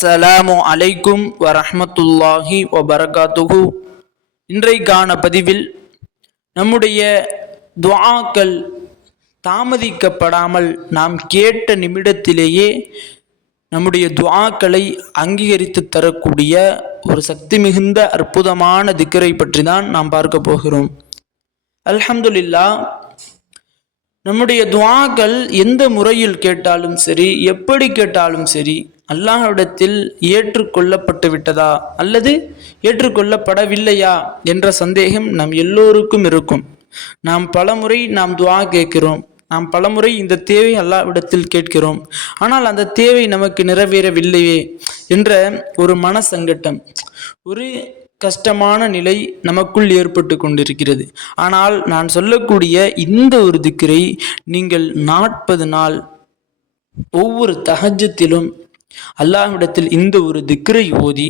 அஸ்ஸலாமு அலைக்கும் வரஹ்மத்துல்லாஹி வபரகாத்துஹு. இன்றைக்கான பதிவில் நம்முடைய துஆக்கள் தாமதிக்கப்படாமல் நாம் கேட்ட நிமிடத்திலேயே நம்முடைய துஆக்களை அங்கீகரித்து தரக்கூடிய ஒரு சக்தி மிகுந்த அற்புதமான திக்ரை பற்றி தான் நாம் பார்க்க போகிறோம். அல்ஹம்துலில்லாஹ், நம்முடைய துஆக்கள் எந்த முறையில் கேட்டாலும் சரி, எப்படி கேட்டாலும் சரி, அல்லாஹ்விடத்தில் ஏற்றுக்கொள்ளப்பட்டு விட்டதா அல்லது ஏற்றுக்கொள்ளப்படவில்லையா என்ற சந்தேகம் நம் எல்லோருக்கும் இருக்கும். நாம் பலமுறை துஆ கேட்கிறோம், நாம் பலமுறை இந்த தேவை அல்லாஹ்விடத்தில் கேட்கிறோம், ஆனால் அந்த தேவை நமக்கு நிறைவேறவில்லையே என்ற ஒரு மன சங்கட்டம், ஒரு கஷ்டமான நிலை நமக்குள் ஏற்பட்டு கொண்டிருக்கிறது. ஆனால் நான் சொல்லக்கூடிய இந்த ஒரு திக்ரை நீங்கள் 40 நாள் ஒவ்வொரு தஹஜ்ஜத்திலும் அல்லாஹ்விடத்தில் இந்த ஒரு திக்ரை ஓதி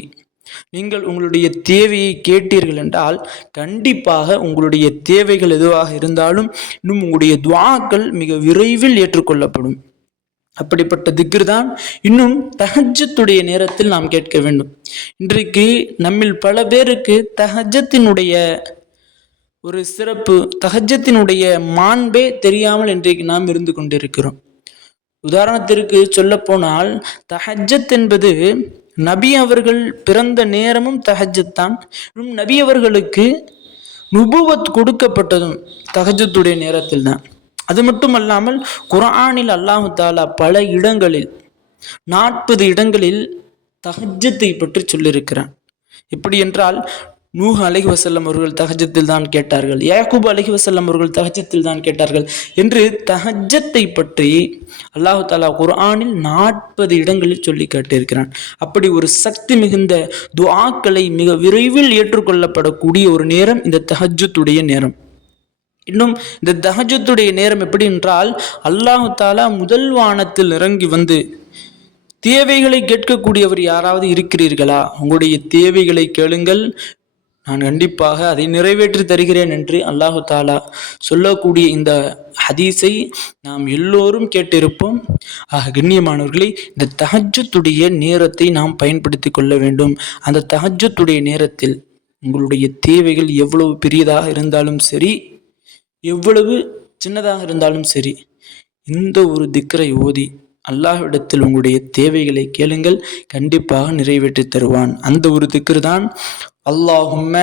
நீங்கள் உங்களுடைய தேவையை கேட்டீர்கள் என்றால் கண்டிப்பாக உங்களுடைய தேவைகள் எதுவாக இருந்தாலும் இன்னும் உங்களுடைய துஆக்கள் மிக விரைவில் ஏற்றுக்கொள்ளப்படும். அப்படிப்பட்ட திக்ர் தான் இன்னும் தஹஜ்ஜத்துடைய நேரத்தில் நாம் கேட்க வேண்டும். இன்றைக்கு நம்மில் பல பேருக்கு தஹஜ்ஜத்தினுடைய ஒரு சிறப்பு, தஹஜ்ஜத்தினுடைய மாண்பே தெரியாமல் இன்றைக்கு நாம் இருந்து கொண்டிருக்கிறோம். உதாரணத்திற்கு சொல்ல போனால், தஹஜ்ஜத் என்பது நபி அவர்கள் பிறந்த நேரமும் தஹஜ்ஜத் தான். நபி அவர்களுக்கு நுபுவத் கொடுக்கப்பட்டதும் தஹஜ்ஜத்துடைய நேரத்தில் தான். அது மட்டுமல்லாமல் குர்ஆனில் அல்லாஹ் தஆலா பல இடங்களில் 40 இடங்களில் தஹஜ்ஜத்தை பற்றி சொல்லியிருக்கிறான். எப்படி என்றால், நூஹ் அலைஹிவஸல்லம் அவர்கள் தஹஜ்ஜத்தில் தான் கேட்டார்கள், யாக்கூப் அலைஹிவஸல்லம் அவர்கள் தஹஜ்ஜத்தில் தான் கேட்டார்கள் என்று தஹஜ்ஜத்தை பற்றி அல்லாஹ் தஆலா குர்ஆனில் 40 இடங்களில் சொல்லி காட்டியிருக்கிறான். அப்படி ஒரு சக்தி மிகுந்த துஆக்களை மிக விரைவில் ஏற்றுக்கொள்ளப்படக்கூடிய ஒரு நேரம் இந்த தஹஜ்ஜுடைய நேரம். இன்னும் இந்த தஹஜ்ஜுடைய நேரம் எப்படி என்றால், அல்லாஹ் தஆலா முதல் வானத்தில் இறங்கி வந்து தேவைகளை கேட்கக்கூடியவர் யாராவது இருக்கிறீர்களா, உங்களுடைய தேவைகளை கேளுங்கள், நான் கண்டிப்பாக அதை நிறைவேற்றி தருகிறேன் என்று அல்லாஹ் தஆலா சொல்லக்கூடிய இந்த ஹதீஸை நாம் எல்லோரும் கேட்டிருப்போம். கண்ணியமானவர்களே, இந்த தஹஜ்ஜுடைய நேரத்தை நாம் பயன்படுத்தி கொள்ள வேண்டும். அந்த தஹஜ்ஜுடைய நேரத்தில் உங்களுடைய தேவைகள் எவ்வளவு பெரியதாக இருந்தாலும் சரி, எவ்வளவு சின்னதாக இருந்தாலும் சரி, இந்த ஒரு திக்ரை ஓதி அல்லாஹ்விடத்தில் உங்களுடைய தேவைகளை கேளுங்கள், கண்டிப்பாக நிறைவேற்றி தருவான். அந்த ஒரு திக்ர் தான், அல்லாஹும்ம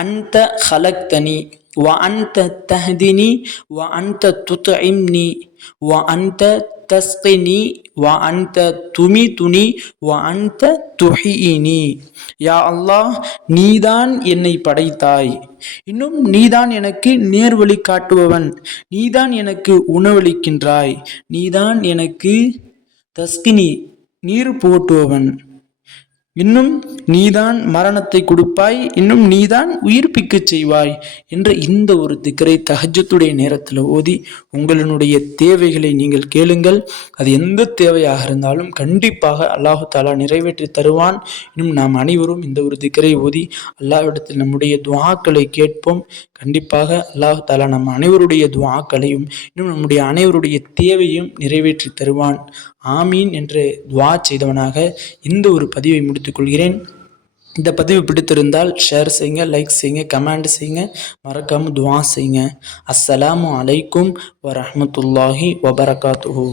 அன்த ஹலக்தனி வ அன்த தஹ்தினி வ அன்த துத்இம்னி வ அன்த தஸ்கினி வ அன்த துமிதுனி வ அன்த துஹீனி. யா அல்லாஹ், நீதான் என்னை படைத்தாய், இன்னும் நீதான் எனக்கு நேர்வழி காட்டுபவன், நீதான் எனக்கு உணவளிக்கின்றாய், நீதான் எனக்கு தஸ்கினி நீர் போட்டுபவன், இன்னும் நீதான் மரணத்தை கொடுப்பாய், இன்னும் நீதான் உயிர்ப்பிக்க செய்வாய் என்ற இந்த ஒரு திக்ரை தஹஜ்ஜுடைய நேரத்தில் ஓதி உங்களுடைய தேவைகளை நீங்கள் கேளுங்கள். அது எந்த தேவையாக இருந்தாலும் கண்டிப்பாக அல்லாஹ் தஆலா நிறைவேற்றி தருவான். இன்னும் நாம் அனைவரும் இந்த ஒரு திக்ரை ஓதி அல்லாஹ்விடத்தில் நம்முடைய துஆக்களை கேட்போம். கண்டிப்பாக அல்லாஹ் தஆலா நம் அனைவருடைய துஆக்களையும் இன்னும் நம்முடைய அனைவருடைய தேவையும் நிறைவேற்றி தருவான். ஆமீன் என்று துஆ செய்தவனாக இந்த ஒரு பதிவை முடித்துக் கொள்கிறேன். இந்த பதிவு பிடித்திருந்தால் ஷேர் செய்யுங்க, லைக் செய்யுங்க, கமெண்ட் செய்யுங்க, மறக்காமல் துஆ செய்யுங்க. அஸ்ஸலாமு அலைக்கும் வரஹ்மத்துல்லாஹி வபரகாத்துஹு.